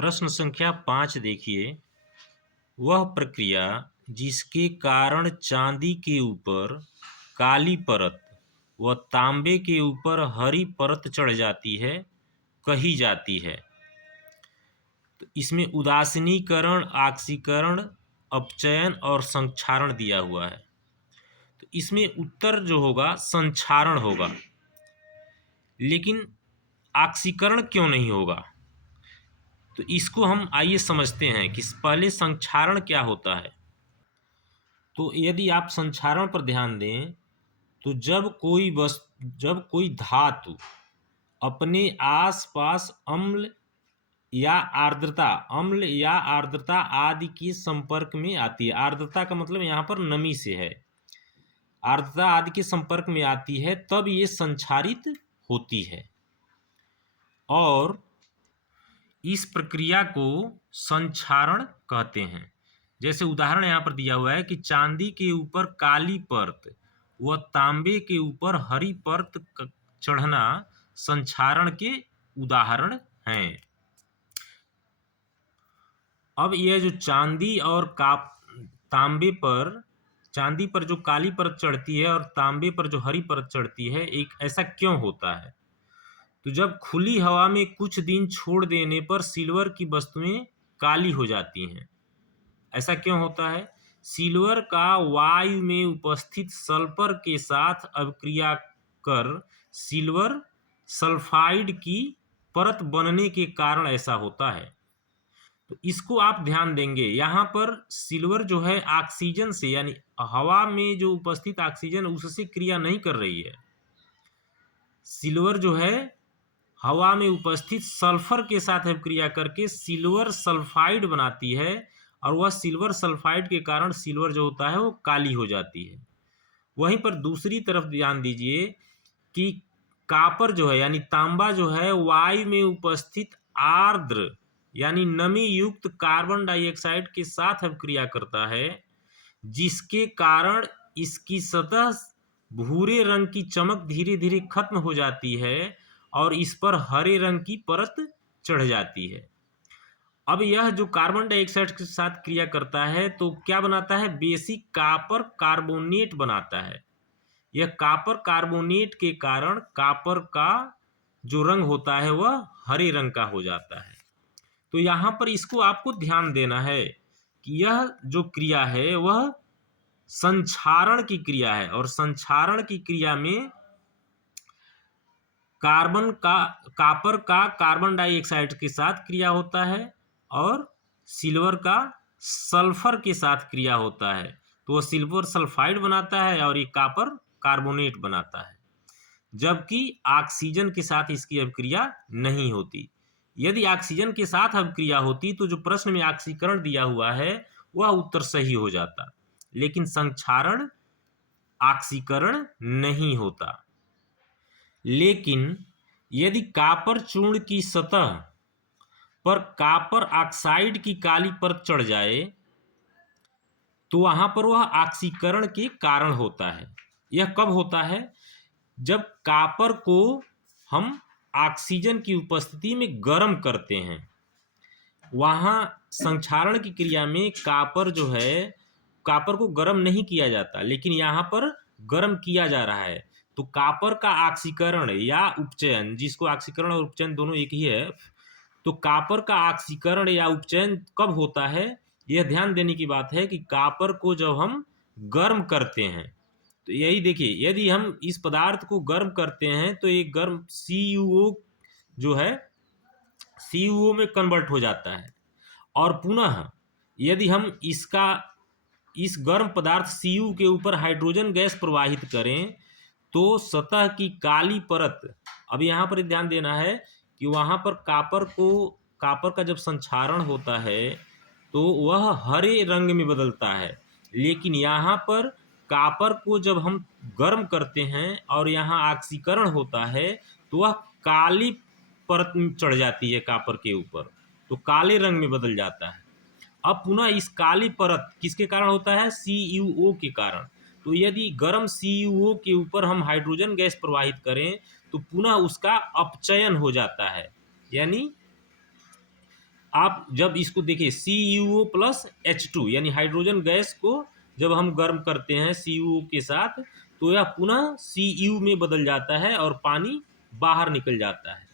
प्रश्न संख्या 5 देखिए। वह प्रक्रिया जिसके कारण चांदी के ऊपर काली परत व तांबे के ऊपर हरी परत चढ़ जाती है कही जाती है। तो इसमें उदासीनीकरण, ऑक्सीकरण, अपचयन और संक्षारण दिया हुआ है। तो इसमें उत्तर जो होगा संक्षारण होगा। लेकिन ऑक्सीकरण क्यों नहीं होगा? तो इसको हम आइए समझते हैं कि पहले संक्षारण क्या होता है। तो यदि आप संक्षारण पर ध्यान दें तो जब कोई धातु अपने आसपास अम्ल या आर्द्रता आदि के संपर्क में आती है। आर्द्रता का मतलब यहाँ पर नमी से है। आर्द्रता आदि के संपर्क में आती है तब ये संक्षारित होती है और इस प्रक्रिया को संक्षारण कहते हैं। जैसे उदाहरण यहाँ पर दिया हुआ है कि चांदी के ऊपर काली परत व तांबे के ऊपर हरी परत चढ़ना संक्षारण के उदाहरण हैं। अब यह जो चांदी पर जो काली परत चढ़ती है और तांबे पर जो हरी परत चढ़ती है, एक ऐसा क्यों होता है? तो जब खुली हवा में कुछ दिन छोड़ देने पर सिल्वर की वस्तुएं काली हो जाती हैं। ऐसा क्यों होता है? सिल्वर का वायु में उपस्थित सल्फर के साथ अभिक्रिया कर सिल्वर सल्फाइड की परत बनने के कारण ऐसा होता है। तो इसको आप ध्यान देंगे, यहाँ पर सिल्वर जो है ऑक्सीजन से, यानी हवा में जो उपस्थित ऑक्सीजन उससे क्रिया नहीं कर रही है। सिल्वर जो है हवा में उपस्थित सल्फर के साथ अभिक्रिया करके सिल्वर सल्फाइड बनाती है और वह सिल्वर सल्फाइड के कारण सिल्वर जो होता है वो काली हो जाती है। वहीं पर दूसरी तरफ ध्यान दीजिए कि कापर जो है यानी तांबा जो है वायु में उपस्थित आर्द्र यानी नमी युक्त कार्बन डाइऑक्साइड के साथ अभिक्रिया करता है, जिसके कारण इसकी सतह भूरे रंग की चमक धीरे धीरे खत्म हो जाती है और इस पर हरे रंग की परत चढ़ जाती है। अब यह जो कार्बन डाइऑक्साइड के साथ क्रिया करता है तो क्या बनाता है? बेसिक कापर कार्बोनेट बनाता है। यह कापर कार्बोनेट के कारण कापर का जो रंग होता है वह हरे रंग का हो जाता है। तो यहाँ पर इसको आपको ध्यान देना है कि यह जो क्रिया है वह संक्षारण की क्रिया है और संक्षारण की क्रिया में कापर का कार्बन डाइऑक्साइड के साथ क्रिया होता है और सिल्वर का सल्फर के साथ क्रिया होता है। तो वह सिल्वर सल्फाइड बनाता है और ये कापर कार्बोनेट बनाता है, जबकि ऑक्सीजन के साथ इसकी अभिक्रिया नहीं होती। यदि ऑक्सीजन के साथ अभिक्रिया होती तो जो प्रश्न में ऑक्सीकरण दिया हुआ है वह उत्तर सही हो जाता, लेकिन संक्षारण ऑक्सीकरण नहीं होता। लेकिन यदि कापर चूर्ण की सतह पर कापर ऑक्साइड की काली परत चढ़ जाए तो वहां पर वह ऑक्सीकरण के कारण होता है। यह कब होता है? जब कापर को हम ऑक्सीजन की उपस्थिति में गर्म करते हैं। वहां संक्षारण की क्रिया में कापर जो है, कापर को गर्म नहीं किया जाता, लेकिन यहाँ पर गर्म किया जा रहा है। तो कापर का ऑक्सीकरण या उपचयन, जिसको ऑक्सीकरण और उपचयन दोनों एक ही है, तो कापर का ऑक्सीकरण या उपचयन कब होता है? यह ध्यान देने की बात है कि कापर को जब हम गर्म करते हैं, तो यही देखिए, यदि हम इस पदार्थ को गर्म करते हैं तो एक गर्म CuO जो है CuO में कन्वर्ट हो जाता है और पुनः यदि हम इस गर्म पदार्थ Cu के ऊपर हाइड्रोजन गैस प्रवाहित करें तो सतह की काली परत, अब यहाँ पर ध्यान देना है कि वहाँ पर कापर का जब संक्षारण होता है तो वह हरे रंग में बदलता है, लेकिन यहाँ पर कापर को जब हम गर्म करते हैं और यहाँ ऑक्सीकरण होता है तो वह काली परत चढ़ जाती है कापर के ऊपर, तो काले रंग में बदल जाता है। अब पुनः इस काली परत किसके कारण होता है? CuO के कारण। तो यदि गर्म CuO के ऊपर हम हाइड्रोजन गैस प्रवाहित करें तो पुनः उसका अपचयन हो जाता है, यानी आप जब इसको देखिए CuO प्लस H2 यानी हाइड्रोजन गैस को जब हम गर्म करते हैं CuO के साथ, तो यह पुनः Cu में बदल जाता है और पानी बाहर निकल जाता है।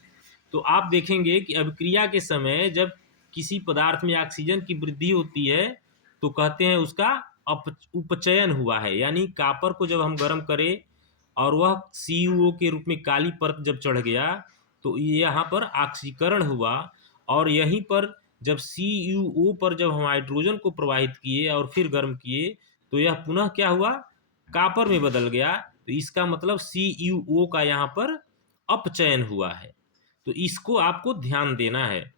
तो आप देखेंगे कि अभिक्रिया के समय जब किसी पदार्थ में ऑक्सीजन की वृद्धि होती है तो कहते हैं उसका उपचयन हुआ है, यानी कॉपर को जब हम गर्म करें और वह CuO के रूप में काली परत जब चढ़ गया तो यहाँ पर ऑक्सीकरण हुआ, और यहीं पर जब CuO पर जब हम हाइड्रोजन को प्रवाहित किए और फिर गर्म किए तो यह पुनः क्या हुआ, कॉपर में बदल गया। तो इसका मतलब CuO का यहाँ पर अपचयन हुआ है। तो इसको आपको ध्यान देना है।